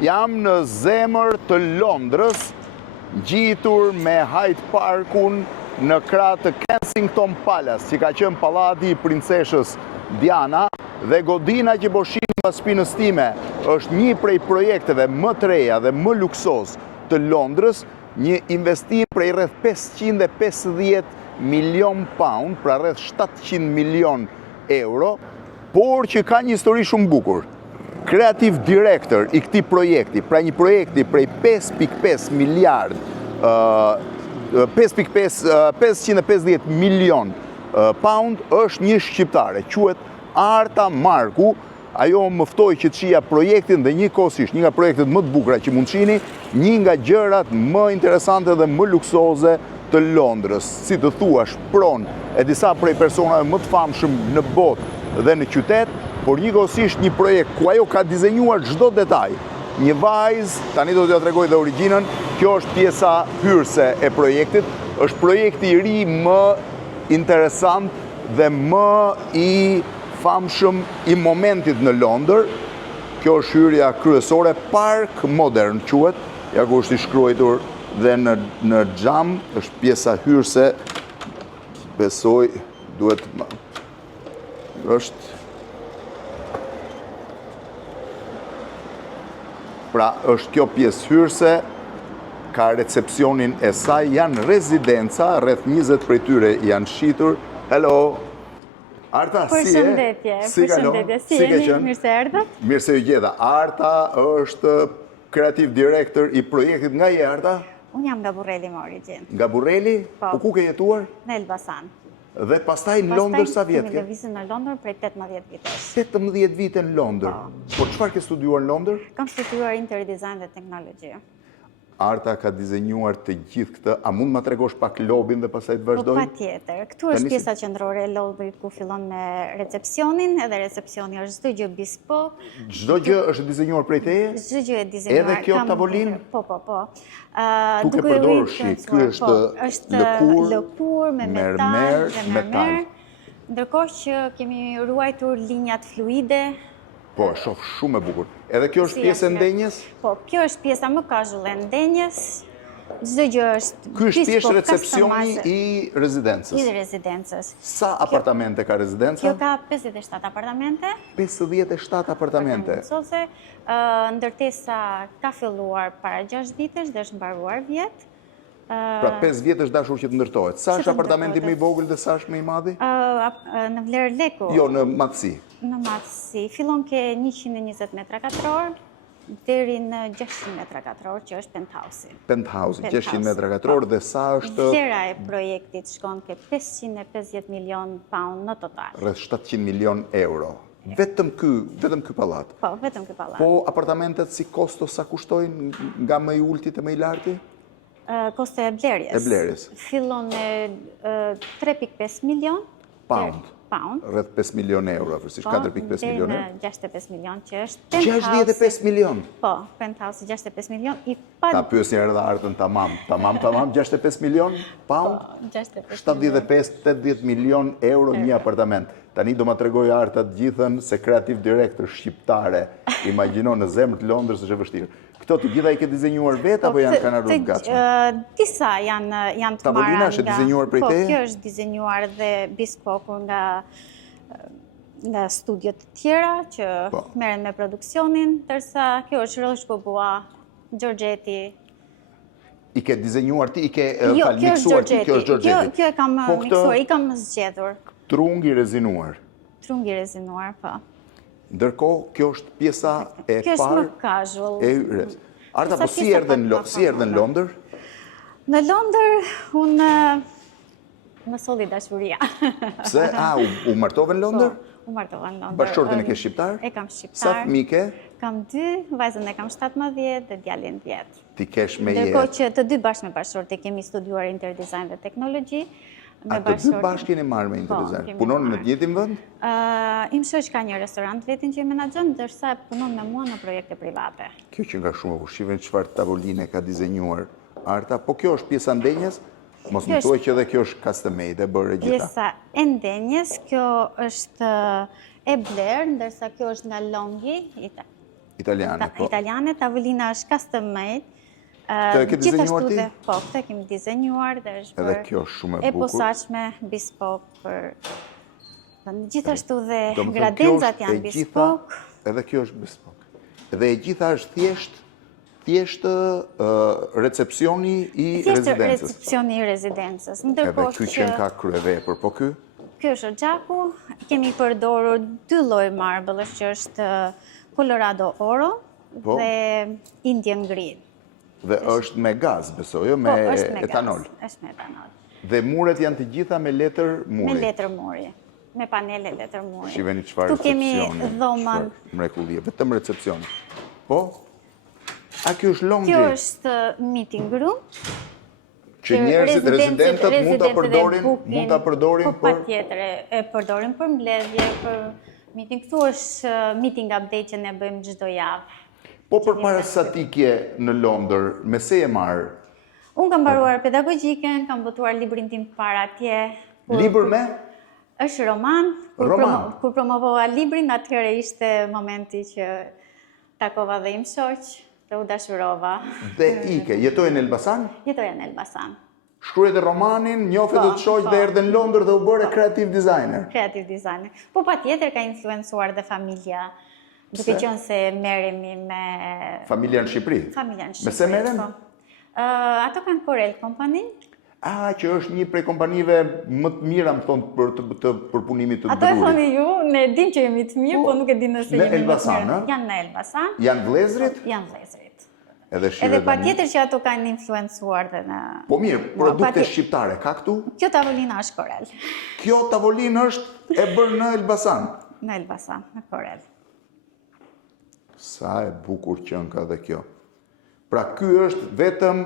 Jam në zemër të Londrës, gjitur me Hyde Parkun në krah të Kensington Palace, që ka qenë pallati i princeshës Diana, dhe godina që po shihni pas spinës time është një prej projekteve më të reja dhe më luksoz të Londrës, një investim prej rreth 550 milion pound, pra rreth 700 milion euro, por që ka një histori shumë bukur. Creative Director i këtij projekti, pra një projekti prej 5.5 miliard, 550 milion pound, është një shqiptare, quhet Arta Marku. Ajo më ftoi që të shija projektin dhe njëkohësisht një nga projektet më të bukura që mund shihni, një nga gjërat më interesante dhe më luksoze të Londrës, si të thuash, pronë e disa prej personave më të famshëm në botë dhe në qytet, por njëkohësisht një projekt ku ajo ka dizenjuar çdo detaj. Një vajzë, tani do t'ja tregoj dhe origjinën, kjo është pjesa hyrëse e projektit, është projekti i ri më interesant dhe më i famshëm i momentit në Londër. Kjo është hyrja kryesore, Park Modern quhet, ja ku është i shkruar dhe në xham, është pjesa hyrëse, besoj duhet është. Pra, është kjo pjesë hyrëse, ka recepcionin e saj, janë rezidenca, rreth 20 prej tyre janë shitur. Hello! Arta, si e? Përshëndetje, si jeni? Mirë se erdhët? Mirë se ju gjeta. Arta është Creative Director i projektit. Nga je, Arta? Unë jam nga Burreli më origjinë. Nga Burreli? Po ku ke jetuar? Në Elbasan. Dhe pastaj në Londër sa vjet ke? Pastaj kemi lëvizur në Londër prej 18 vitesh. 18 vite në Londër. Por çfarë ke studiuar në Londër? Kam studiuar interior design dhe teknologji. Arta ka dizenjuar të gjithë këtë. A mund ma tregosh pak lobin dhe pastaj të vazhdoj? Po patjetër. Këtu është pjesa qendrore e lobit ku fillon me recepcionin, edhe recepcioni është çdo gjë bespoke. Çdo gjë është dizenjuar prej teje? Çdo gjë e dizenjuar. Edhe kjo tavolinë? Po. Tu ke përdorur shi, ky është lëkur me metal dhe mermer. Ndërkohë që kemi ruajtur linjat fluide. Po, shoh shumë e bukur. Edhe kjo është pjesë e ndenjes? Po, kjo është pjesa më casual e ndenjes. Çdo gjë është. Ky është thjesht recepcioni i rezidencës. I rezidencës. Sa apartamente ka rezidenca? Kjo ka 57 apartamente. 57 apartamente. Ndërtesa ka filluar para 6 vitesh dhe është mbaruar vjet. Pra 5 vjet është dashur që të ndërtohet. Sa është apartamenti më i vogël dhe sa është më i madhi? Në vlerë leku. Jo, në madhësi. Në madhësi. Fillon ke 120 metra katror deri në 600 metra katror, që është penthouse-i. Penthouse, 600 metra katror dhe sa është... Vlera e projektit shkon ke 550 milion pound në total. Rreth 700 milion euro. Vetëm ky pallat. Po, vetëm ky pallat. Po apartamentet si kosto sa kushtojnë nga më i ulti te më i larti? Kosto e blerjes. E blerjes. Fillon me 3.5 milion pound. Rreth 5 milion euro, afërsisht 4.5 milion euro. Deri në 65 milion, që është penthouse. 65 milion? Po, penthouse 65 milion. Ta pyes një herë dhe Artën tamam, 65 milion pound? Po, 65 75-80 milion euro një apartament. Tani do ma tregoj Arta të gjithën se Creative Director shqiptare, imagjino në zemër të Londrës është e vështirë. Këto të gjitha i ke dizenjuar vetë apo janë kanë ardhur gatshme? Disa janë të marra nga... Tavolina është dizenjuar prej teje? Po, kjo është dizenjuar dhe bespoke nga studiot të tjera që merren me produksionin, ndërsa kjo është Roche Bobois, Giorgetti. I ke dizenjuar ti, i ke Kjo miksuar është Giorgetti. Kjo e kam miksuar, i kam zgjedhur. Trungi rezinuar. Trungi rezinuar, po. Ndërkohë, kjo është pjesa e parë... Kjo është më casual. Arta, po si erdhen në Londër? Në Londër, unë më solli dashuria. Pse? U martove në Londër? U martova në Londër. Bashkëshortin e ke shqiptar? E kam shqiptar. Sa fëmijë ke? Kam 2, vajzën e kam 17 dhe djalin 10. Ti kesh me jetë? Ndërkohë që të 2 bashkë me bashkëshorti kemi studiuar interior design dhe teknologji. A të 2 bashkë keni marrë me interior design? Punon në të njëjtin vend? Im shoq ka një restorant vetin që i menaxhon, ndërsa punon me mua në projekte private. Kjo që nga shumë shiven çfarë tavoline ka dizenjuar Arta, po kjo është pjesa ndenjes? Mos më thuaj që edhe kjo është custom made, e bërë gjitha. Pjesa e ndenjes, kjo është e bler, ndërsa kjo është nga Longi, Italiane, po. Italiane, tavolina është custom made. Këtë e ke dizenjuar ti? Po, këtë e kemi dizenjuar dhe është Edhe kjo është shumë e bukur. posaçme, bespoke për... Gjithashtu dhe Do më thënë, gradenzat kjo është janë e gjitha- bespoke. Edhe kjo është bespoke. Dhe e gjitha është thjesht recepcioni i Thjeshtë rezidencës. recepcioni i rezidencës. Edhe Ndërkohë ky që ka kryevepër, po ky? Ky është gjaku, kemi përdorur 2 lloj marbëllësh që është Colorado Oro Po. dhe Indian Green. Dhe është me gaz, besoj, jo me Po, është me etanol. Gaz, është me etanol. Dhe muret janë të gjitha me letër muri. Me letër muri, me panele letër muri. Shiveni çfarë Tu kemi recepcioni, dhomën. çfarë mrekullie, vetëm recepcioni. Po? A kjo është lounge? Kjo është meeting room. Që njerëzit, rezidentët mund ta përdorin Po, për patjetër e përdorin për mbledhje, për meeting. Këtu është meeting update që ne bëjmë çdo javë. Po përpara sa ti kje në Londër, me se e marrë? Unë kam mbaruar pedagogjiken, kam botuar librin tim para atje. Libër me? Është roman. Roman. Kur promovova librin, atëherë ishte momenti që takova dhe im shoq, dhe u dashurova. Dhe ike, jetoj në Elbasan? Jetoja në Elbasan. Shkruaj dhe romanin, njofe Po, dhe të shoq po. dhe erdhe në Londër dhe u bëre creative designer. Creative designer. Po patjetër ka influencuar dhe familja, duke qenë se merremi me Familja në Shqipëri? familja në Shqipëri. Me se merren? Po. Ato kanë Corel Company. Që është një prej kompanive më të mira, më thonë, për përpunimit të Ato e drurit. thoni ju, ne dim që jemi të mirë, po nuk e dim nëse Në jemi më të Elbasan, mirë. a? Janë në Elbasan. Janë vlezrit? Janë vlezrit. Edhe shive Edhe tani. patjetër që ato kanë influencuar dhe në... Po mirë, produkte patjetër. shqiptare, ka këtu? Kjo tavolina është Corel. Kjo tavolinë është e bërë në Elbasan. Në Elbasan, në Corel. Sa e bukur qënë ka dhe kjo. Pra ky është vetëm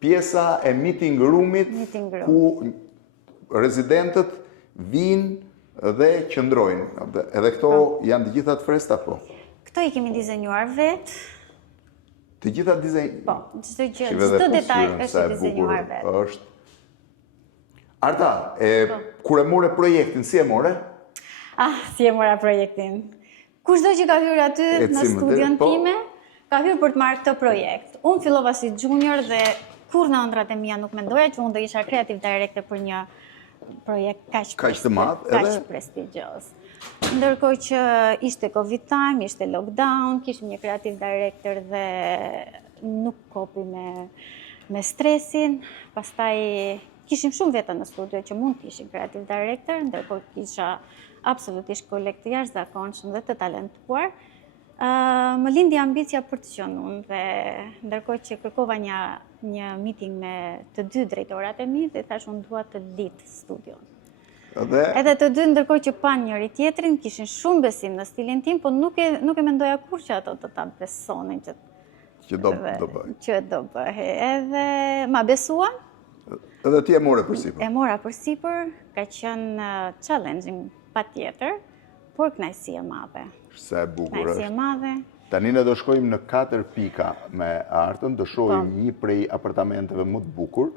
pjesa e meeting roomit Meeting room. ku rezidentët vinë dhe qëndrojnë. Edhe këto janë të gjitha të fresta, po. Këto i kemi dizenjuar vetë. Të gjitha dizenj... Po, çdo gjë, Shive dhe çdo detaj posturën, është sa i e bukur dizenjuar vetë. është. Arta, kur e more projektin, si e more? Si e mora projektin. Kushdo që ka hyrë aty në Ecim, studion po. time, ka hyrë për të marrë këtë projekt. Unë fillova si junior dhe kur në ëndrat e mia nuk mendoja që unë do isha creative director për një projekt Kaq të madh, edhe? kaq prestigjioz. Ndërkohë që ishte Covid time, ishte lockdown, kishim një creative director dhe nuk kopi me stresin. Pastaj kishim shumë veta në studio që mund të ishin creative director, ndërkohë kisha absolutisht kolekt të jashtëzakonshëm dhe të talentuar. Më lindi ambicia për të qenë unë dhe ndërkohë që kërkova një meeting me të dy drejtorat e mi dhe thash unë dua të lidh studion. Dhe Edhe të dy ndërkohë që panë njëri tjetrin, kishin shumë besim në stilin tim, po nuk e mendoja kur që ato të ta besonin që do bëj. që do bëhe. Edhe ma besuan, Edhe ti e more për sipër. e mora për sipër, ka qenë challenging patjetër, por kënaqësi e madhe. Sa e bukur Kënaqësi e është. madhe. Tani ne do shkojmë në 4 pika me Artën, do shohim një prej apartamenteve më të bukur,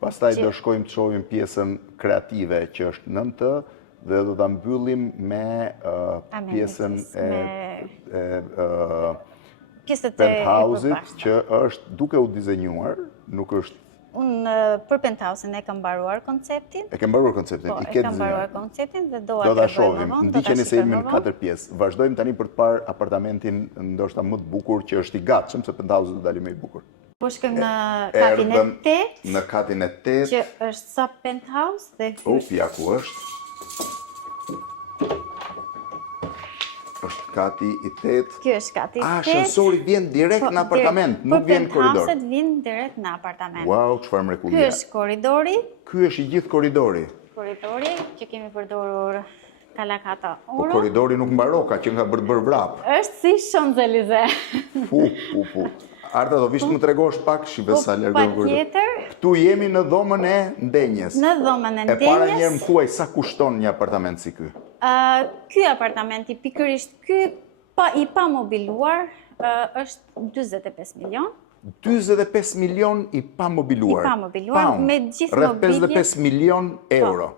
pastaj do shkojmë të shohim pjesën kreative që është nën të, dhe do ta mbyllim me pjesën Pjesët e penthouse-it që është duke u dizenjuar, nuk është. Unë për penthouse-in e kam mbaruar konceptin. E ke mbaruar konceptin, Po, i e ke kam mbaruar dizenjuar. konceptin dhe Do ta shohim. Ndiqeni se jemi në 4 pjesë. Vazhdojmë tani për të parë apartamentin ndoshta më të bukur që është i gatshëm, se penthouse do dalim më i bukur. Po shkojmë në katin e 8, Në katin e 8. që është sub penthouse dhe Ja ku është. Është kati i 8. Ky është kati i 8. Ascensori vjen direkt në apartament, nuk vjen në korridor. Për penthauset vjen direkt në apartament. Wow, çfarë Ky mrekullia. është korridori, Ky është i gjithë korridori. që kemi përdorur kalakata Po oro. korridori nuk mbaro, ka që nga bërë vrap. Është si Champs-Élysées. Fu. Arta, do vish të më tregosh pak, shive sa largëm korridor. Patjetër, Këtu jemi në dhomën e ndenjes. në dhomën e E para ndenjes. njerë më thuaj sa kushton një apartament si ky. Ky apartamenti, pikërisht ky i pa mobiluar, është 45 milion. 45 milion i pa mobiluar. I pa mobiluar, Pound. me gjithë Rreth mobilje. 55 milion euro.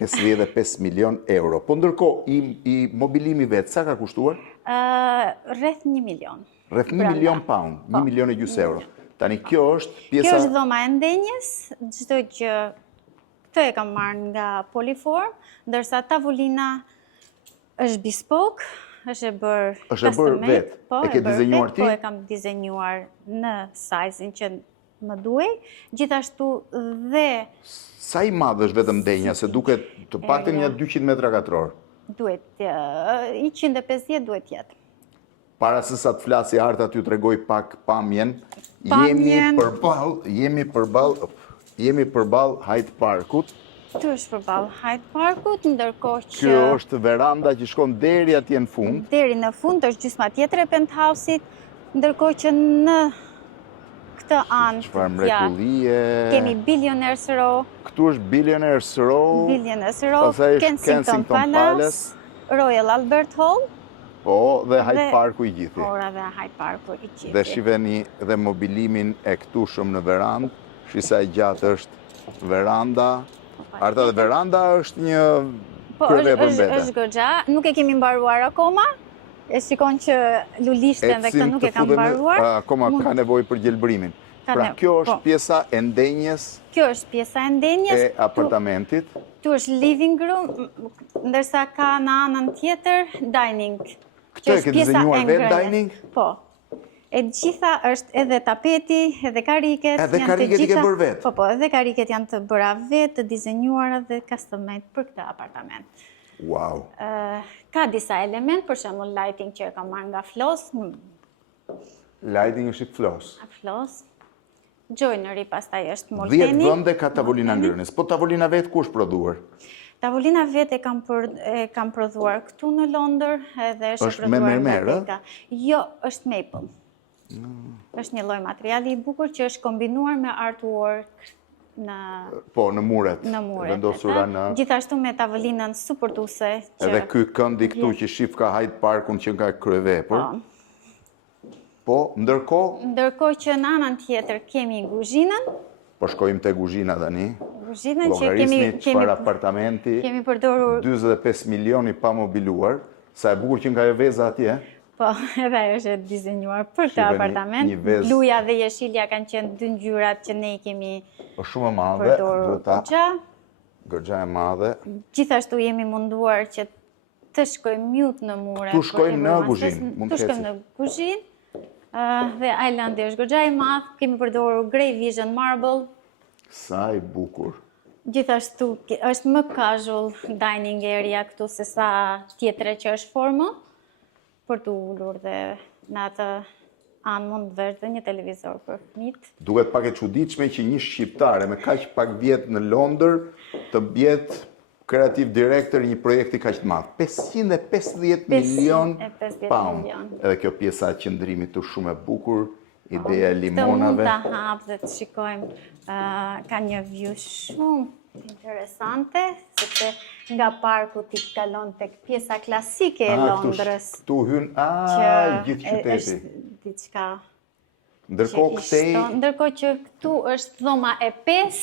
55 milion euro. Po ndërkohë, i mobilimi vetë, sa ka kushtuar? Rreth 1 milion. Rreth 1 milion pound, 1 milion e gjysmë euro. Tani kjo është pjesa... Kjo është dhoma e ndenjes, çdo gjë këtë e kam marrë nga Poliform, ndërsa tavolina është bespoke, është e bërë custom made, vetë. E ke dizenjuar ti? Po, e kam dizenjuar në size-in që më duhej, gjithashtu dhe... Sa i madh është vetëm ndenja, se duket të paktën një 200 metra katror? Duhet, 150 duhet jetë. Para se sa të flasi Arta t'ju tregoj pak pamjen, jemi përballë Hyde Parkut. Kjo është përballë Hyde Parkut, ndërkohë që... Kjo është veranda që shkon deri atje në fund. Deri në fund është gjysma tjetër e penthouse-it, ndërkohë që në këtë anë çfarë mrekullie. Kemi Billionaires Row. Këtu është Billionaires Row. Pastaj është Kensington Palace, Royal Albert Hall. Po, dhe Hyde Parku i gjithi. Po, dhe Hyde Parku i gjithi. Dhe shiheni dhe mobilimin e këtu shumë në verandë. Shisa e gjatë është veranda. Arta dhe veranda është një krye për vete. Është goxha, nuk e kemi mbaruar akoma. E shikon që lulishten dhe këtë nuk e kam mbaruar. Akoma ka nevojë për gjelbrimin. Pra kjo është pjesa e ndenjes. Kjo është pjesa e ndenjes. E apartamentit. Tu është living room, ndërsa ka në anën tjetër dining. Këtë e ke dizenjuar vetë dining? Po. E gjitha është edhe tapeti, edhe kariket. Edhe kariket i ke bërë vetë? Po, edhe kariket janë të bëra vetë, të dizenjuara dhe custom made për këtë apartament. Wow. Ka disa element, për shembull lighting që e kam marrë nga Flos. Lighting është i Flos. Flos. Joinery pastaj është Molteni. 10 vende ka tavolina ngrënies. Po tavolina vetë ku është prodhuar? Tavolina vetë e kam prodhuar këtu në Londër, edhe është me prodhuar mermer, nga Jo, është maple. Është një lloj materiali i bukur që është kombinuar me artwork në muret. Vendosura në... Gjithashtu me tavolinën suportuese. Edhe ky këndi këtu që shif ka Hyde Parkun që nga kryevepër. Po, ndërkohë... Ndërkohë që në anën tjetër kemi kuzhinën. Po shkojmë te kuzhina tani. Kuzhinën që kemi çfarë apartamenti. Kemi përdorur 45 milion i pa mobiluar. Sa e bukur që nga e veza atje. Po, edhe ajo është dizenjuar për këtë apartament. Bluja dhe jeshilja kanë qenë dy ngjyrat që ne i kemi shumë e madhe. Goxha e madhe. Gjithashtu jemi munduar që të shkojmë mjut në mure. Tu shkojmë në kuzhinë. Tu shkojmë në kuzhinë. Dhe Islandi është goxha i madh. Kemi përdorur Grey Vision Marble. Sa i bukur. Gjithashtu është më casual dining area këtu se sa tjetre që është formë. Për të ullur dhe në atë anë mund të vesh dhe një televizor për fëmijët. Duket pak e çuditshme që një shqiptare me kaq pak vjet në Londër të bjetë kreativ direktor një projekti kaq të madh. 550 milion pound. Edhe kjo pjesa e qëndrimit të shumë e bukur, ideja e limonave. Të mund ta hap dhe të shikojmë, ka një view shumë interesante, sepse nga parku ti kalon tek pjesa klasike e Londrës. Këtu hyn gjithë qyteti. Është diçka. Ndërkohë që këtu është dhoma e 5.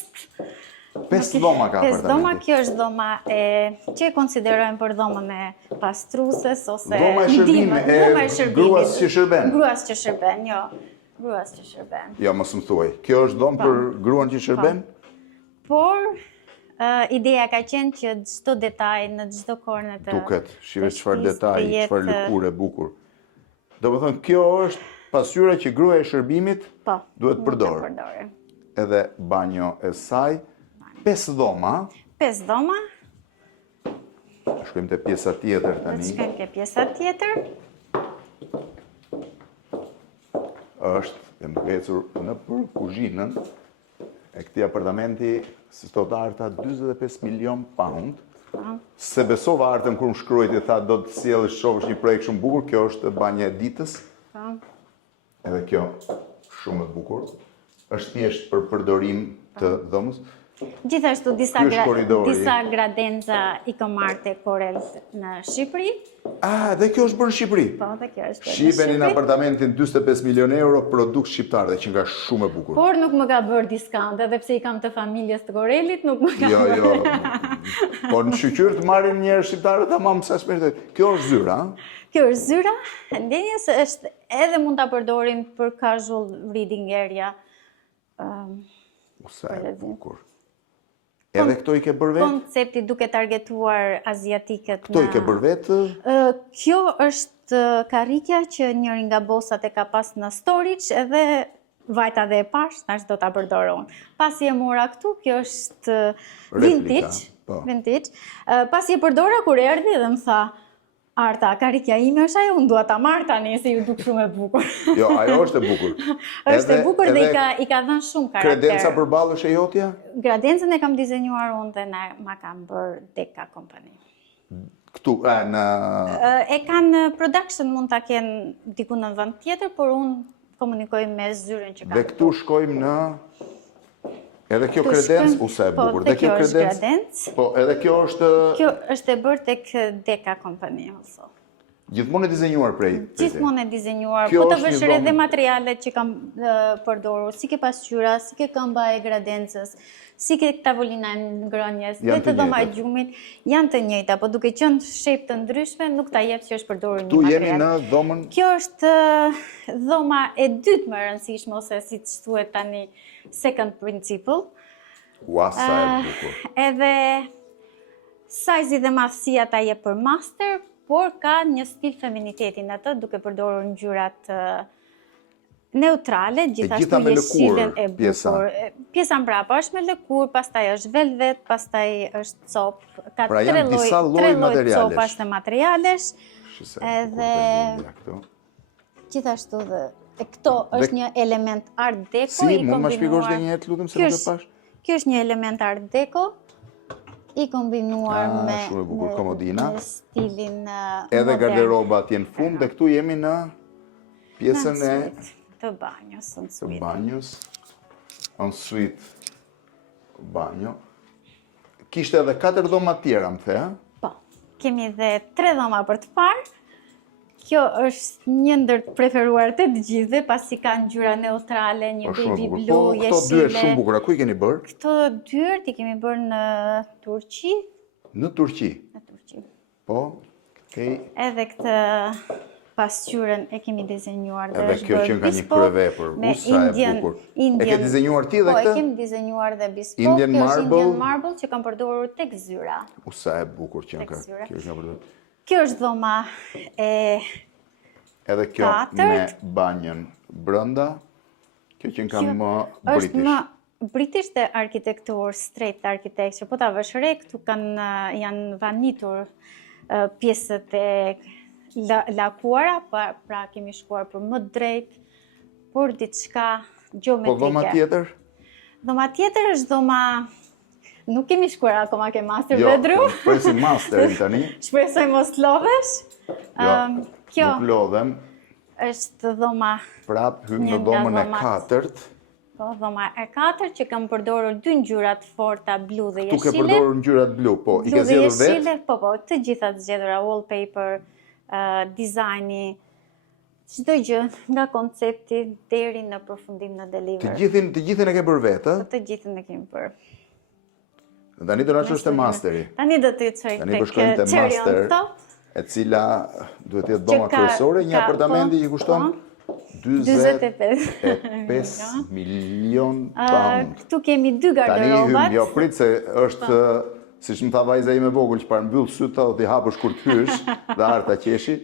5 dhoma ka apartamenti. 5 dhoma, kjo është dhoma që e konsiderojmë për dhomën e pastruses ose dhoma e shërbimit, gruas që shërben. Gruas që shërben, jo. Gruas që shërben. Jo, mos më thuaj. Kjo është dhomë për gruan që shërben? Por ideja ka qenë që çdo detaj në çdo korner të duket, shive çfarë detaj, çfarë lëkurë e bukur. Domethënë kjo është pasyra që gruaja e shërbimit duhet përdorë. Edhe banjo e saj, 5 dhoma. 5 dhoma. Shkojmë te pjesa tjetër tani. Shkojmë te pjesa tjetër. Është e mbretësur në për kuzhinën e këtij apartamenti, si thot Arta, 45 milion pound. Se besova Artën kur më shkruajti, tha do të sjellësh shohësh një projekt shumë bukur, kjo është banja e ditës. Edhe kjo shumë e bukur. Është thjesht për përdorim të dhomës. Gjithashtu Ky është korridori. disa gradenca i kam marrë te Corel në Shqipëri. Dhe kjo është bërë në Shqipëri. Po, dhe kjo është bërë në Shqipeni në Shqipëri. apartamentin 45 milion euro, produkt shqiptar dhe që nga shumë e bukur. Por nuk më ka bërë diskant, edhe pse i kam të familjes të Korelit, nuk më ka bërë. Jo. Po në shqyqyr të marrin njerë shqiptarët tamam sa shmertoj. Kjo është zyra, ha? Kjo është zyra, ndjenjes është edhe mund ta përdorim për casual reading area. Sa e bukur. Edhe këto i ke bërë vetë? Koncepti duke targetuar aziatikët. Këto i ke bërë vetë? Kjo është karrikja që njëri nga bosat e ka pas në storage edhe vajta dhe e pash, tash do ta përdor unë. Pasi e mora këtu, kjo është vintage. po. Vintage. Pasi e përdora kur erdhi dhe më tha, Arta, karrikja ime është ajo, unë dua ta marr tani se ju duk shumë e bukur. Jo, ajo është e bukur. Është e bukur dhe i ka dhënë shumë karakter. Kredenca përballë është e jotja? Gradencën e kam dizenjuar unë dhe ma kam bërë Deka Company. Këtu, në... E kanë production, mund ta kenë diku në vend tjetër, por unë komunikoj me zyrën që ka. Dhe këtu shkojmë në... Edhe kjo kredencë, sa e bukur. Dhe kjo është kredencë. Po, edhe kjo është... Kjo është e bërë tek Deka Company, also. Gjithmonë e dizenjuar prej. Gjithmonë e dizenjuar, po të vësh edhe materialet që kam përdorur, si ke pasqyra, si ke këmba e gradencës, si ke tavolina e ngrënjes, dhe të dhoma e gjumit, janë të njëjta, po duke qenë shep të ndryshme, nuk ta jep që është përdorur një material. Tu jemi në dhomën? Kjo është dhoma e dytë më rëndësishme, ose si të thuhet tani second principle. Ua, sa e bukur. Edhe sajzi dhe madhësia ta jep për master, por ka një stil feminiteti në të, duke përdorur ngjyrat neutrale, gjithashtu jeshilën e bukur. Pjesa mbrapa është me lëkur, pastaj është velvet, pastaj është cop. Ka pra janë disa lloj materialesh. Copash dhe materialesh. Edhe gjithashtu dhe këto është një element art deco i kombinuar. Si, mund ma shpjegosh dhe një herë, lutem se nuk e pash? Kjo është një element art deco i kombinuar me stilin modern. Edhe garderoba atje në fund, dhe këtu jemi në pjesën e... Të banjos, Të banjos, ensuite banjo. Kishte edhe 4 dhoma tjera, më the, ha? Po, kemi dhe 3 dhoma për të parë. Kjo është një ndër të preferuar të gjithë, pasi ka ngjyra neutrale, një baby blue, jeshile. Këto dy është shumë bukura, ku i keni bërë? Këto dyert i kemi bërë në Turqi. Në Turqi? Në Turqi. Po, okej. Edhe këtë pasqyrën e kemi dizenjuar dhe është bërë bespoke. Edhe kjo që nga një kryevepër, sa e bukur. E ke dizenjuar ti dhe këtë? Po, e kemi dizenjuar dhe bespoke. Kjo është Indian marble që kam përdorur tek zyra. Sa e bukur që nga kjo është nga përdorur. Kjo është dhoma e edhe kjo me banjën brënda, kjo që nga më british. Është më british dhe arkitektur, street architecture, po ta vësh re, këtu janë vanitur pjesët e lakuara, pra kemi shkuar për më drejt, por diçka geometrike. Po dhoma tjetër? Dhoma tjetër është dhoma... Nuk kemi shkuar akoma ke master bedroom. Jo, shpresim masterin tani. Shpresoj mos lodhesh. Jo, nuk lodhem. Është dhoma... Prap, hymë në dhomën e 4. Po, dhoma e 4 që kam përdorur 2 ngjyrat forta, blu dhe jeshile. Tu ke përdorur ngjyrat blu, po, i ke zgjedhur vetë? Po, të gjitha të zgjedhura, wallpaper, dizajni, çdo gjë nga koncepti deri në përfundim në deliver. Të gjithin e ke bërë vetë? Të gjithin e kemi bërë. Tani do na çosh te masteri. Tani do të çoj tek cherry on top, e cila duhet të jetë dhoma kryesore, një apartamenti që kushton 45 milion pound. Këtu kemi 2 garderobat. Tani jo prit se është, siç më tha vajza ime vogël që para mbyll syta do t'i hapësh kur të hysh, dhe Arta qeshi.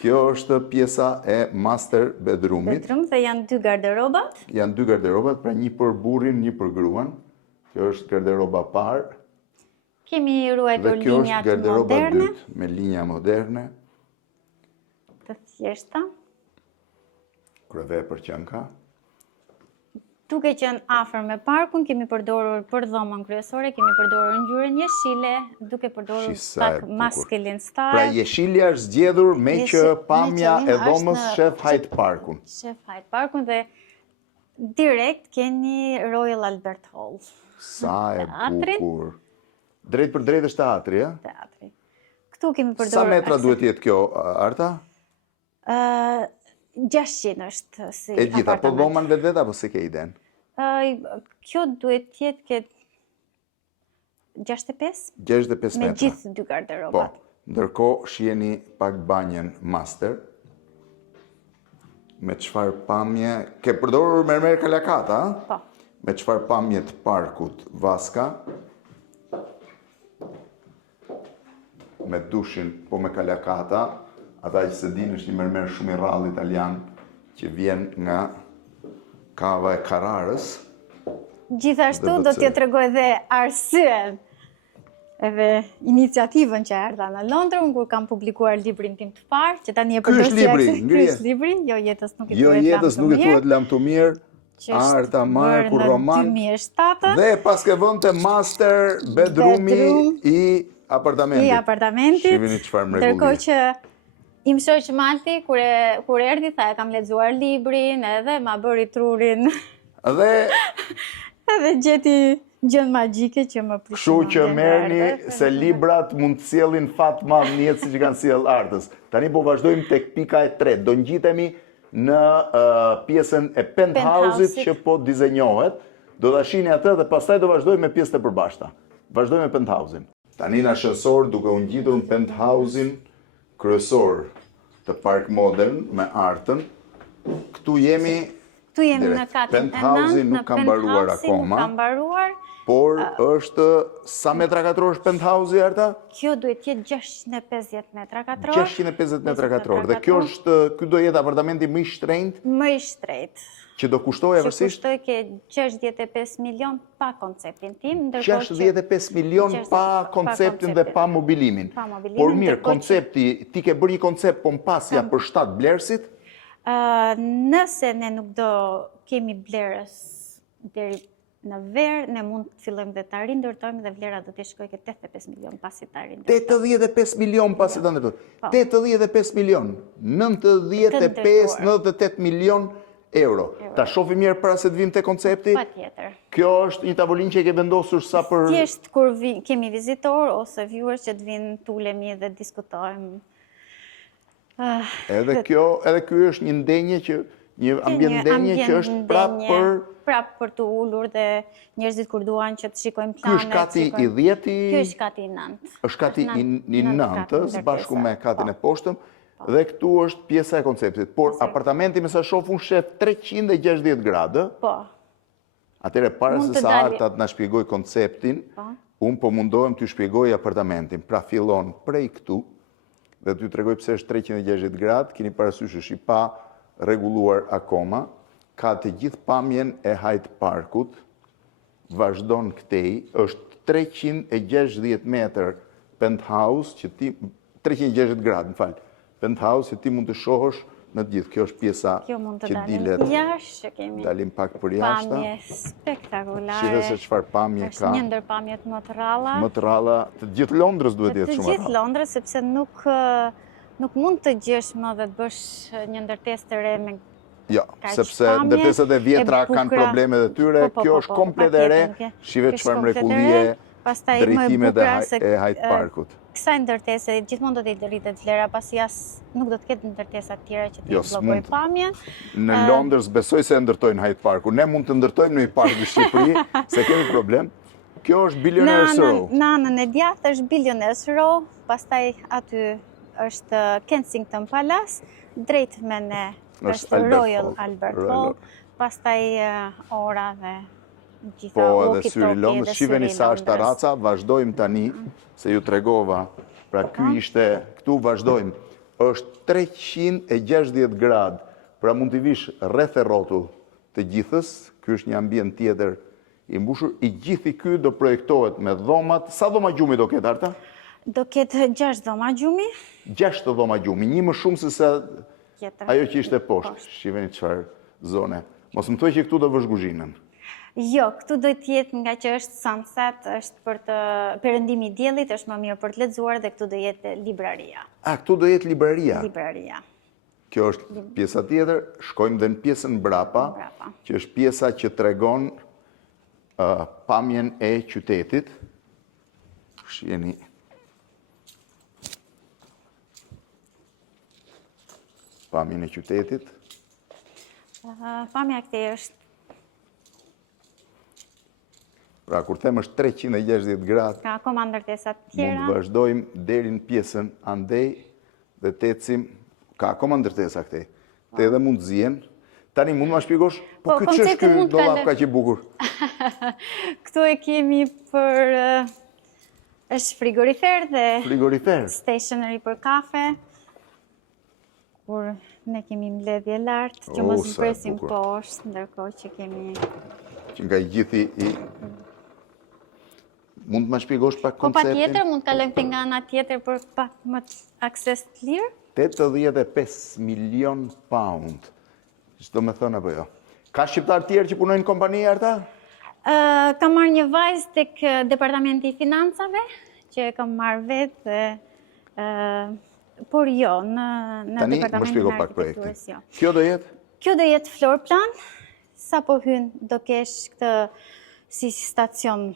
Kjo është pjesa e master bedroomit. Bedroom dhe janë 2 garderobat. Janë 2 garderobat, pra një për burrin, një për gruan. Kjo është garderoba parë. Kemi ruajtur linjat moderne. Dhe kjo është garderoba dytë, me linja moderne. Të thjeshta. Kryevepër që ka. Duke qenë afër me parkun, kemi përdorur për dhomën kryesore, kemi përdorur ngjyrën jeshile, duke përdorur pak masculine style. Pra jeshilja është zgjedhur me që pamja e dhomës shef hajt parkun. Shef hajt parkun dhe Direkt keni Royal Albert Hall. Sa e Teatrin. bukur. Drejt për drejt është teatri, ja? Teatri. Këtu kemi përdorur... Sa metra duhet jetë kjo, Arta? 600 është si E gjitha, po apartament. dhoman vetë apo se ke iden? Kjo duhet jetë këtë 65? 65 Me metra. gjithë dy Po, garderobat. ndërkohë shiheni pak banjen master. Me çfarë pamje, ke përdorur mermer kalakata, a? Po. Me çfarë pamje të parkut vaska. Me dushin, po me kalakata. Ata që se dinë është një mermer shumë i rrallë italian që vjen nga kava e Carrarës. Gjithashtu Dhe do vëtse. t'ju tregoj dhe arsyen edhe iniciativën që erdha në Londër, unë kur kam publikuar librin tim të parë, që tani e Ky është libri, Ky ngrije. është libri, Jo jetës nuk i Jo thuhet jetës nuk e thuhet lam të mirë, që është Arta bërë Marku në roman. 2007 Dhe pas ke vënte master bedrumi Bedroom i apartamentit. i apartamentit. Shihni çfarë Ndërkohë mrekulli. që im shoq Malti, kur erdhi, tha e kam lexuar librin, edhe ma bëri trurin, Dhe edhe gjeti gjën magjike që më kështu prishin. që merrni se librat mund të sjellin fat madh në jetë siç kanë sjell Artës. Tani po vazhdojmë tek pika e tretë. Do ngjitemi në pjesën e penthouse-it që po dizenjohet. Do ta shihni atë dhe pastaj do vazhdojmë me pjesën e përbashkëta. Vazhdojmë me penthouse-in. Tani na shënësor duke u ngjitur në penthouse-in kryesor të Park Modern me Artën. Këtu jemi Tu jemi në direkt. katin e Penthouse-i nëntë, nuk ka mbaruar akoma. Nuk ka mbaruar. Por është sa metra katror është penthouse-i, Arta? Kjo duhet jetë 650 metra katror. 650 metra katror. Dhe kjo është, ky do jetë apartamenti më i shtrenjtë Më i shtrejt. që do kushtojë Që vërtetësisht kushtoj ke 65 milion pa konceptin tim, ndërkohë që 65 milion pa konceptin dhe pa mobilimin. Pa mobilimin, Por mirë, ndërkohë që- koncepti, ti ke bërë një koncept po pasja për shtat blerësit, nëse ne nuk do kemi blerës deri në verë, ne mund të fillojmë dhe ta rindërtojmë dhe vlera do të shkojë ke 85 milion pasi ta rindërtojmë. 85 milion pasi ta ndërtojmë. Po. 85 milion, 98 milion euro. Ta shohim mirë para se të vim te koncepti. Patjetër. Kjo është një tavolinë që e ke vendosur sa për Thjesht kur kemi vizitor ose viewers që të vinë tulemi dhe diskutojmë. Edhe ky është një ndenje që një ambient ndenje që është prap për të ulur dhe njerëzit kur duan që të shikojnë ky planet. është kati i 10-i. Ky është kati i 9. Është kati i 9-ës bashku me katin e Po. poshtëm dhe këtu është pjesa e konceptit. Por apartamenti me sa shoh unë shef 360 gradë. Po. Atëre para Mund se të sa dali- Arta të na shpjegoj konceptin, Po. unë po mundohem t'ju shpjegoj apartamentin. Pra fillon prej këtu dhe t'ju tregoj pse është 360 gradë, keni parasysh është i pa rregulluar akoma, ka të gjithë pamjen e Hyde Parkut, vazhdon këtej, është 360 metër penthouse që ti 360 gradë, më fal. Penthouse që ti mund të shohësh në të gjithë. Kjo është pjesa Kjo mund të që dalim dilet. jashtë, që kemi Dalim pak për jashtë. pamje spektakolare. Shihe se çfarë pamje Është ka. një ndër pamjet më të rralla. Më të rralla, të gjithë Londrës duhet jetë Të shumë e gjithë rrallë. Londrës, sepse nuk mund të gjesh më dhe të bësh një ndërtesë të re me Jo, kaq sepse pamje, ndërtesat e vjetra e kanë bukura. probleme dhe tyre, Po, kjo është komplet e re, shive çfarë mrekullie drejtime dhe e Hyde Parkut. Kësaj ndërtese gjithmonë do të rritet vlera pasi nuk do të ketë ndërtesa të tjera që të Jo, bllokojë s'mund. pamjen. Në Londër besoj se ndërtojnë Hyde Parku. Ne mund të ndërtojmë në një park në Shqipëri, se kemi problem. Kjo është Billionaires Row. Në anën e djathtë është Billionaires Row, pastaj aty është Kensington Palace, drejt me ne është Albert Royal Hall. Albert Royal Hall, Hall. pastaj ora dhe gjitha Po edhe walkie-talkie syri Londrës, dhe shiveni syri sa është Londrës. taraca, vazhdojmë tani, se ju tregova. Pra ky ishte, këtu vazhdojmë, është 360 gradë, pra mund t'i vish rreth e rrotull të gjithës, ky është një ambient tjetër i mbushur, i gjithi ky do projektohet me dhomat, sa dhoma gjumi do ketë, Arta? Do ketë 6 dhoma gjumi, 6 dhoma gjumi, një më shumë se sa tjetër. ajo që ishte poshtë. Shiveni çfarë zone. Mos më thuaj që këtu do vësh kuzhinën. Jo, këtu do të jetë nga që është sunset, është për të perëndimi i diellit, është më mirë për të lexuar dhe këtu do jetë libraria. A, këtu do jetë libraria. Libraria. Kjo është pjesa tjetër, shkojmë dhe në pjesën mbrapa, që është pjesa që tregon pamjen e qytetit. Shiheni. Pamjen e qytetit. Pamja këtej është Pra, kur them është 360 gradë, ka akoma ndërtesa të mund tjera. të vazhdojmë deri në pjesën andej dhe të ecim, ka akoma ndërtesa këtej. Te edhe mund zihen. Tani mund ma shpjegosh, po këtë që është koncepti mund ky dollap t'kale- ka që bukur. Këtu e kemi për është frigorifer dhe Frigorifer. stationery për kafe. Kur ne kemi mbledhje lart, që mos sa e mpresim bukur. poshtë, ndërkohë që kemi. Që nga i gjithi i... Mund të ma shpjegosh pak Po konceptin? patjetër mund të kalojmë te nga ana tjetër për pak më akses të lirë. 85 milion pound. Çdo me thënë apo jo? Ka shqiptar tjerë që punojnë në kompani Arta? Kam marrë një vajzë tek Departamenti i Financave, që e kam marrë vetë, por jo, në Tani më Departamentin shpjego e pak projektin. Arkitekturës, jo. Kjo do jetë? Kjo do jetë floor plan, sa po hyn do kesh këtë si stacion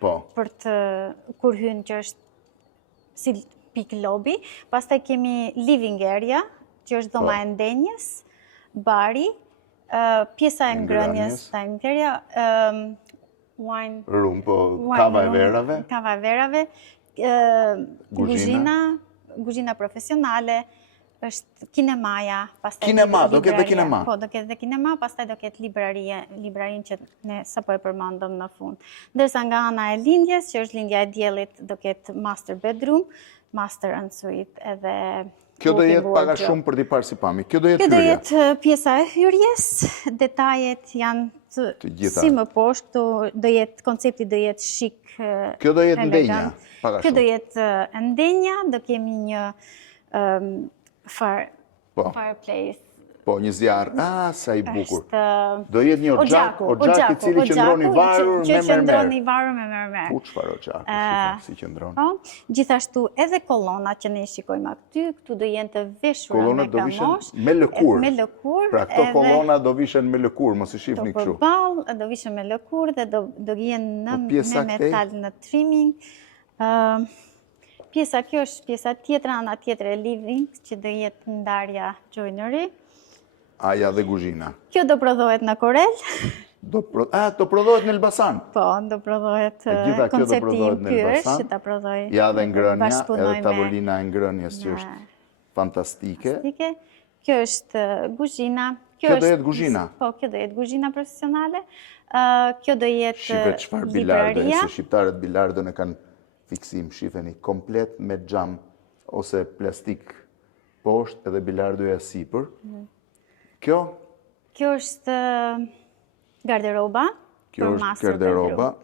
Po. për të kur hyn që është si pik lobby, pastaj kemi living area, që është dhoma e ndenjes, bari, pjesa e ngrënjes, dining area, wine Room, po kava e verave. Kava e verave, kuzhina profesionale, është kinemaja, pastaj Kinema, do ketë dhe libraria. kinema. Po, do ketë dhe kinema, pastaj do ketë librarinë që ne sapo e përmendëm në fund. Ndërsa nga ana e lindjes, që është lindja e diellit, do ketë master bedroom, master ensuite edhe Kjo do walking jetë paga wardrobe. shumë për t'i parë si pami. Kjo do jetë Kjo do hyrja. jetë pjesa e hyrjes, detajet janë Të gjitha. si më poshtë, këtu do jetë, koncepti do jetë shik, Kjo do jetë ndenja, elegant. paga Kjo do shumë. jetë ndenja, do kemi një Po. fireplace. Po, një zjarë. Sa i bukur. Është Do jetë një oxhak i cili qëndron i varur që me qëndron i mermer. varur me mermer. U çfarë oxhak, si qëndron. Po, gjithashtu edhe kolonat që ne shikojmë aty, këtu do jenë të veshura me Kolonat do vishen kamosh, me lëkur. me lëkur. Pra këto edhe kolona do vishen me lëkur, mos i shifni këto kështu. përballë, do vishen me lëkur dhe do jenë Po, pjesa me këtej? metal në trimming. Pjesa kjo është pjesa tjetër, ana tjetër e living, që do jetë ndarja joinery. Aja dhe kuzhina. Kjo do prodhohet në Korel. Do prodhohet në Elbasan. Po, do prodhohet gjitha kjo do koncepti prodhohet im në ky është Elbasan. që ta prodhoj. Ja dhe ngrënja, bashkëpunoj edhe tavolina e ngrënjes që është fantastike. Fantastike. Kjo është kuzhina. Kjo do jetë kuzhina? Po, kjo do jetë kuzhina profesionale. Kjo do jetë Shife çfarë bilardo, libraria. se shqiptarët bilardon e kanë fiksim, shifeni, komplet me xham ose plastik poshtë edhe bilardoja sipër. Kjo Kjo është garderoba. Kjo për është master garderoba. bedroom.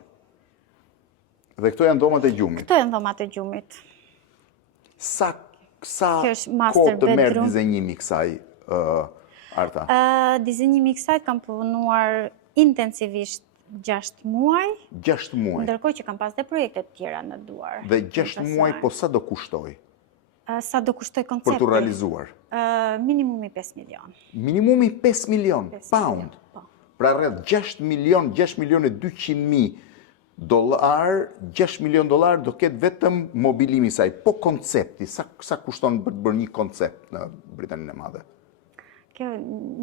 Dhe këto janë domat e gjumit. Këto janë dhomat e gjumit. Sa Kjo është master kohë të merr bedroom. dizenjimi kësaj Arta? Dizenjimi i kësaj kam punuar intensivisht 6 muaj, 6 muaj. ndërkohë që kam pas dhe projekte të tjera në duar. Dhe 6 muaj, po sa do kushtoj Sa do kushtoj koncepti? për të realizuar? Minimumi 5 milion. Minimumi 5 milion pound. Po. Pra rreth 6 milion e 200.000 dollar, 6 milion dollar do ketë vetëm mobilimi i saj. Po koncepti, sa kushton për të bërë një koncept në Britaninë e Madhe? Kjo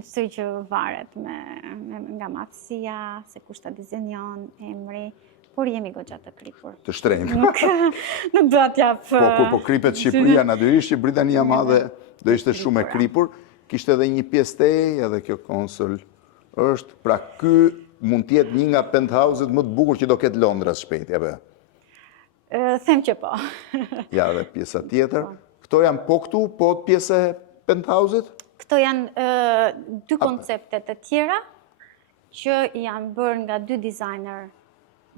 nësoj që varet nga matësia, se kushta dizenjon, emri, por jemi goxha të kripur. Të shtrenjtë. Nuk do t'jap... Po, kur po kripet Shqipëria, natyrisht që Britania e Madhe do ishte shumë e kripur, kishte edhe një pjesë tej, edhe kjo konsol është, pra ky mund t'jetë një nga penthouse-et më të bukur që do ketë Londra shpejt, apo? Them që po. Ja, dhe pjesa tjetër. Këto janë po këtu, po pjesë e penthouse-et? Këto janë dy koncepte të tjera që janë bërë nga dy designer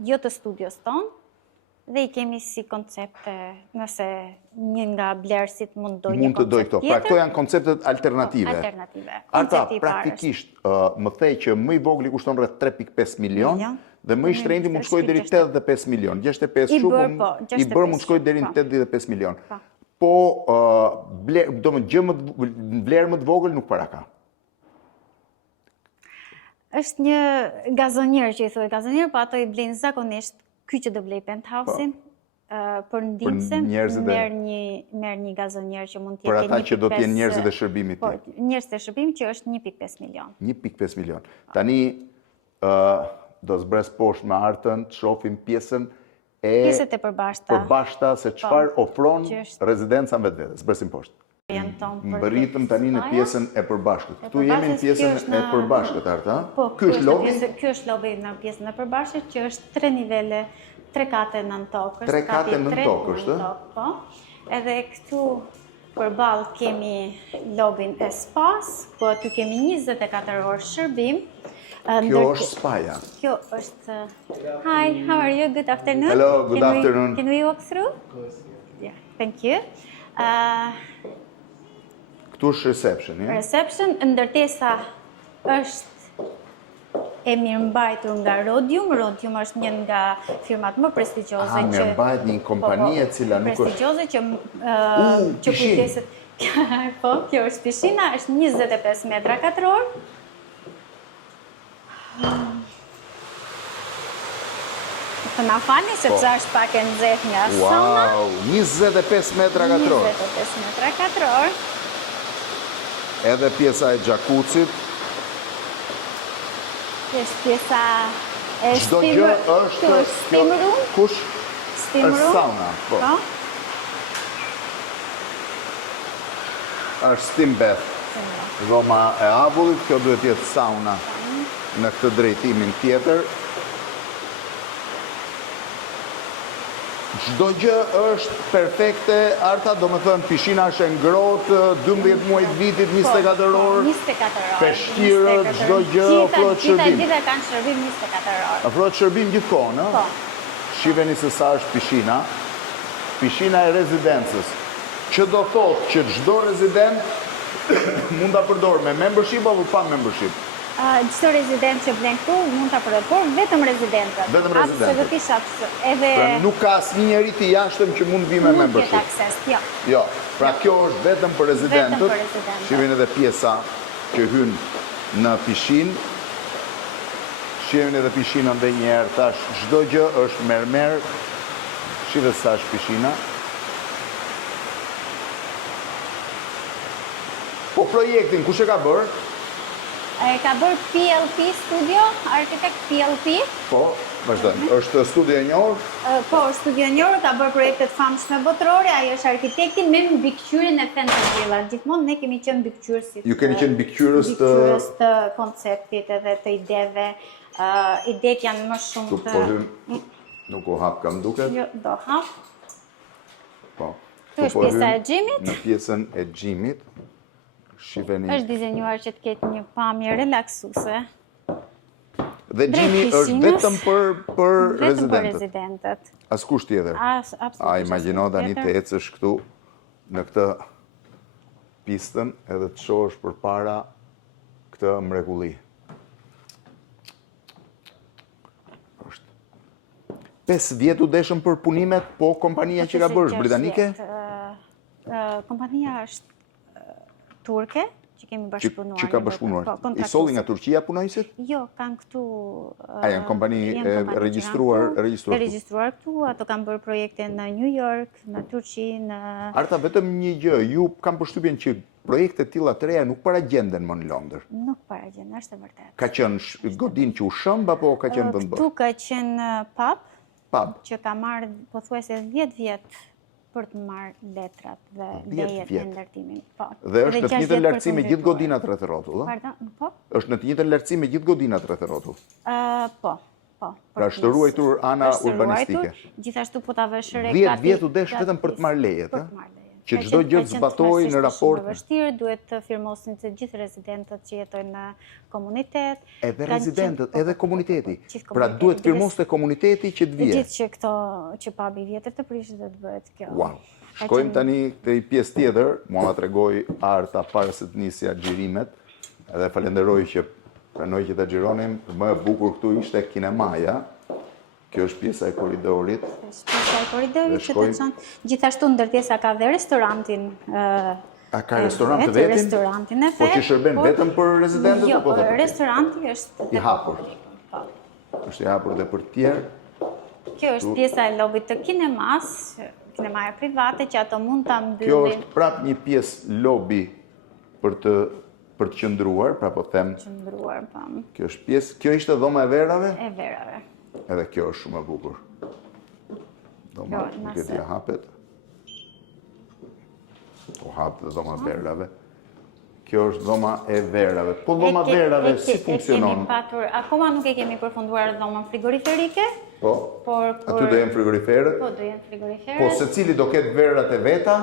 jo të studios tonë, dhe i kemi si koncepte, nëse një nga blerësit mund doj një Mund të doj koncept këto. Pra tjetër. këto janë konceptet alternative. Alternative. Arta, Koncepti i parë praktikisht, më thej që më i vogli kushton rreth 3.5 milion, dhe më i shtrenjti mund shkoj deri 85 milion. 65 I shumë, bërë, po, i bërë mund 65 shkoj deri në po. 85 milion. Po. po vlerë më të vogël nuk para ka. Është një gazonier që i thuaj gazonier, po ato i blejnë zakonisht ky që do blej penthouse-in. Për ndihmëse merr një gazonier që mund të jetë 1.5. Për ata që do të jenë njerëzit e shërbimit. Po, njerëzit e shërbimit që është 1.5 milion. 1.5 milion. Tani do zbres poshtë me artën, të shohim pjesën pjesët e përbashkëta se çfarë ofron rezidenca vetvete. Zbresim poshtë. Mbërritëm tani në pjesën e përbashkët. Këtu jemi në pjesën e përbashkët, Arta. Po, ky është lobi në pjesën e përbashkët që është 3 nivele, 3 kate nën tokë. 3 kate nën tokë është? Po. Edhe këtu përballë kemi lobin e spas, po aty kemi 24 orë shërbim. Kjo është spaja. Kjo është... Hi, how are you? Good afternoon. Hello, good afternoon. Can we walk through? Yeah, thank you. Këtu është reception, ja? Reception, ndërtesa është e mirëmbajtur nga Rhodium. Rhodium është një nga firmat më prestigjioze që... mirëmbajt një kompani e cila nuk është... Prestigjioze që kujdeset... Po, kjo është pishina, është 25 metra katror. Të na falni, sepse është pak e nxehtë nga sauna. Wow, 25 metra katror. 25 metra katror. Edhe pjesa e gjakucit. Është pjesa e çdo gjë është steam room. Kush? Steam room. Është sauna, po. Është steam bath. Dhoma e avullit, kjo duhet jetë sauna në këtë drejtimin tjetër. Çdo gjë është perfekte, Arta, do më thënë pishina është e ngrohtë, 12 muaj të vitit, 24 orë. 24 orë. Peshqirë, çdo gjë ofrohet shërbim. Gjitha kanë shërbim 24 orë. Ofrohet shërbim gjithkohë, ëh? Po. Shiheni se sa është pishina. Pishina e rezidencës. Që do thotë që çdo rezident mund ta përdorë me membership apo pa membership. Çdo rezident që blen këtu mund ta përdorë, por vetëm rezidentët. Vetëm rezidentët. Absolutisht, edhe pra nuk ka asnjë njeri të jashtëm që mund vi me membership. Nuk ket akses, jo. Jo, pra kjo është vetëm për rezidentët. Shiheni edhe pjesa që hyn në pishinë. Shiheni edhe pishinën edhe një herë, tash çdo gjë është mermer. Shihni sa është pishina. Po projektin kush e ka bërë? E ka bërë PLP Studio, arkitekt PLP. Po, vazhdojmë. Është studio e njohur? Po, është studio e njohur, ka bërë projektet famshme botërore, ai është arkitekti me mbikëqyrjen e fantasy-llat. Gjithmonë ne kemi qenë mbikëqyrësit. Ju keni qenë mbikëqyrës të konceptit edhe të ideve. Idet janë më shumë të... Nuk u hap kam duket? Jo, do hap. Po. Këtu është pjesa e gjimit. Në pjesën e gjimit. Shifeni. Është dizenjuar që të ketë një pamje relaksuese. Dhe gjimi është vetëm për rezidentët. Askush tjetër. Absolutisht. A imagjino tani të ecësh këtu në këtë pistën edhe të shohësh përpara këtë mrekulli. Është 5 vjet u deshëm për punimet, po kompania që ka bërë britanike? Kompania është turke, që kemi bashkëpunuar. Që ka bashkëpunuar. I solli nga Turqia punojësit? Jo, kanë këtu... A janë kompani regjistruar? Regjistruar këtu, ato kanë bërë projekte në New York, në Turqi, në... Arta, vetëm një gjë, ju kam përshtypjen që projekte tilla të reja nuk paragjenden më në Londër. Nuk paragjenden, është e vërtetë. Ka qenë godin që u shëmb apo ka qenë vend bërë? Këtu ka qenë pub, që ka marrë pothuajse 10 vjet për të marrë letrat dhe lejet e ndërtimit. Dhe është në të njëjtën lartësi me gjithë godinat rreth rrotull, ëh? Pardon, po? Është në të njëjtën lartësi me gjithë godinat rreth rrotull. Po. Pra është ruajtur ana urbanistike. Gjithashtu po ta vesh re 10 vjet u desh vetëm për të marrë lejet, ëh? Që çdo gjë të zbatojë në raport. Vështirë, duhet të firmosin se gjithë rezidentët që jetojnë në komunitet. Edhe rezidentët, edhe komuniteti. Pra duhet firmoste komuniteti që të vijë. Gjithë që këto që pabi vjetër të prishë dhe të bëhet kjo. Wow. Shkojmë tani te pjesë tjetër, mua ma tregoi Arta para se të nisja xhirimet, edhe falenderoj që pranoj që ta xhironim. Më e bukur këtu ishte kinemaja. Kjo është pjesa e korridorit. Është pjesa e korridorit që të çon. Gjithashtu ndërtjesa ka dhe restorantin. A ka restorant të vetin? Restorantin e vet. Po që shërben vetëm për rezidentët? Jo, restoranti është i hapur. Është i hapur dhe për të tjerë. Kjo është pjesa e lobit të kinemas, kinemaja private që ato mund ta mbyllin. Kjo është prap një pjesë lobi për të qëndruar, pra po them. Qëndruar, po. Kjo është pjesë, kjo ishte dhoma e verave? E verave. Edhe kjo është shumë e bukur. Dhoma nuk e dia hapet. O hapet dhe dhoma e verave. Kjo është dhoma e verave. Po dhoma verave si funksionon? Akoma nuk e kemi përfunduar dhomën frigoriferike. Po, aty do jenë frigoriferët? Po, do jenë frigoriferët. Po, se cili do ketë verat e veta?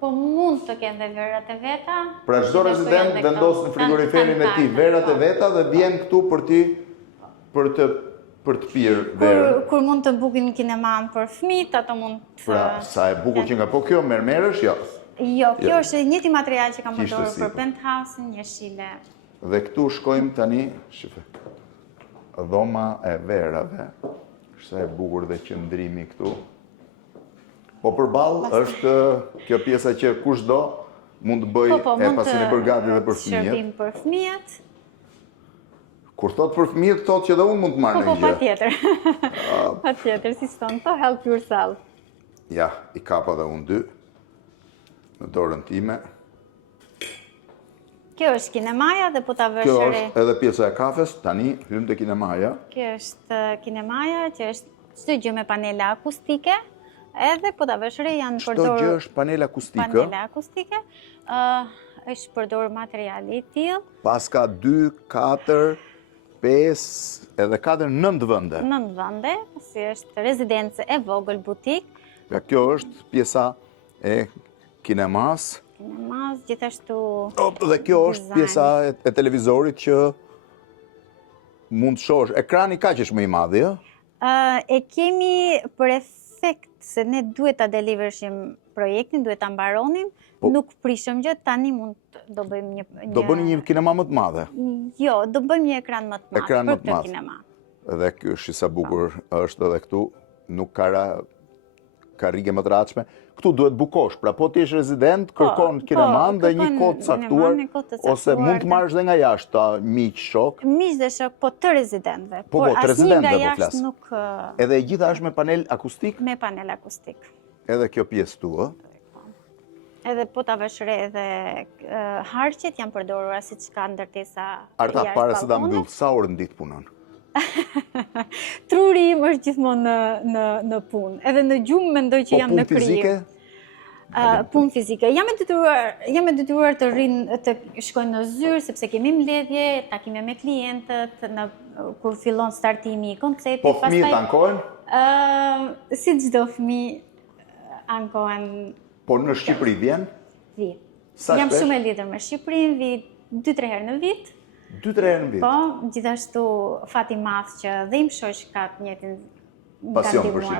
Po, mund të kenë dhe verat e veta. Pra çdo rezident vendos në frigoriferin e tij verat e veta dhe vjen këtu për të pirë verën. Kur mund të bukin kineman për fëmijët, ato mund të... Pra, sa e bukur që nga po kjo, mermerësh, jo. Jo, kjo është njëti material që kam përdorur për penthouse-in, një shile. Dhe këtu shkojmë tani, shife, dhoma e verave. Sa e bukur dhe qëndrimi këtu. Po përballë është kjo pjesa që kushdo mund të bëj e pasi në përgati dhe për fëmijët. Shërbim për fëmijët. Kur thot për fëmijët, thot që dhe unë mund të marrë në gjë. Po, patjetër. Patjetër, si ston to, help yourself. Ja, i kapa dhe unë 2 në dorën time. Kjo është kinemaja dhe po ta vësh Kjo është edhe pjesa e kafes, tani hym te kinemaja. Kjo është kinemaja që është çdo gjë me panele akustike, edhe po ta vësh re janë përdorur. Çdo gjë është panele akustike. Panele akustike, është përdorur materiali i tillë. Pas ka 2, 4, 5, edhe 4, 9 vende. 9 vende, si është rezidencë e vogël butik. Ja, kjo është pjesa e kinemas. Gjithashtu... Dhe kjo është pjesa e televizorit që mund të shohësh. Ekrani kaq është më i madh, jo? E kemi për efekt se ne duhet ta delivershim projektin, duhet ta mbaronim, nuk prishëm gjë, tani do bëjmë një... Do bëni një kinema më të madhe? Jo, do bëjmë një ekran më të madh për këtë kinema. Edhe kjo është sa bukur është edhe këtu, nuk ka rrige më të ratshme. Këtu duhet bukosh, pra po ti je rezident, kërkon kineman dhe një kohë të caktuar, ose mund të marrësh dhe nga jashtë, miq, shok. Miq dhe shok, po të rezidentëve. Po, të rezidentëve po flas. Nuk... Edhe e gjitha është me panel akustik? Me panel akustik. Edhe kjo pjesë tu, ë? Edhe po ta vësh re edhe harqet janë përdorura siç ka ndërtesa jashtë. Arta, para se ta mbyll, sa orë në ditë punon? Truri im është gjithmonë në punë. Edhe në gjumë mendoj që jam në krijim. Punë fizike. Jam e detyruar të shkoj në zyrë, sepse kemi mbledhje, takime me klientët, kur fillon startimi i konceptit. Po fëmijët ankohen? Si çdo fëmijë ankohen. Po në Shqipëri vjen? Vi. Jam shumë e lidhur me Shqipërinë, vi 2-3 herë në vit. 2-3 herë në vit? Po, gjithashtu fati madh që dhe im shoq ka të njëjtin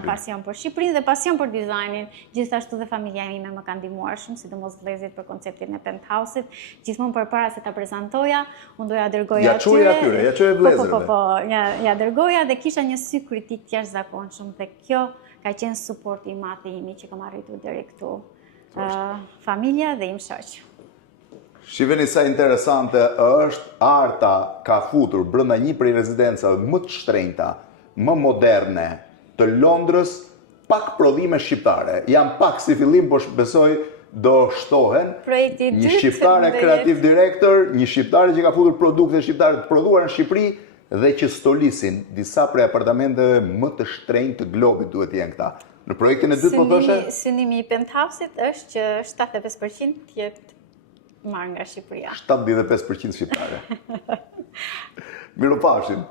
pasion për Shqipërinë dhe pasion për dizajnin. Gjithashtu dhe familja ime më ka ndihmuar shumë, sidomos vëllezërit për konceptin e penthouse-it. Gjithmonë përpara se ta prezantoja, unë doja dërgoja atyre. Ja çoj vëllezërve. Po, ja dërgoja dhe kisha një sy kritik të jashtëzakonshëm dhe kjo ka qenë suporti i madh i imi që kam arritur deri këtu. Familja dhe im shoq. Shiheni sa interesante është, Arta ka futur brenda një prej rezidencave më të shtrenjta, më moderne të Londrës, pak prodhime shqiptare. Janë pak si fillim, por besoj do shtohen. Një shqiptare kreativ director, një shqiptare që ka futur produkte shqiptare të prodhuara në Shqipëri dhe që stolisin disa prej apartamenteve më të shtrenjtë të globit duhet jenë këta. Në projektin e dytë po thoshe? Synimi i penthouse-it është që 75% jetë marrë nga Shqipëria. 75% shqiptare. Miropafshim.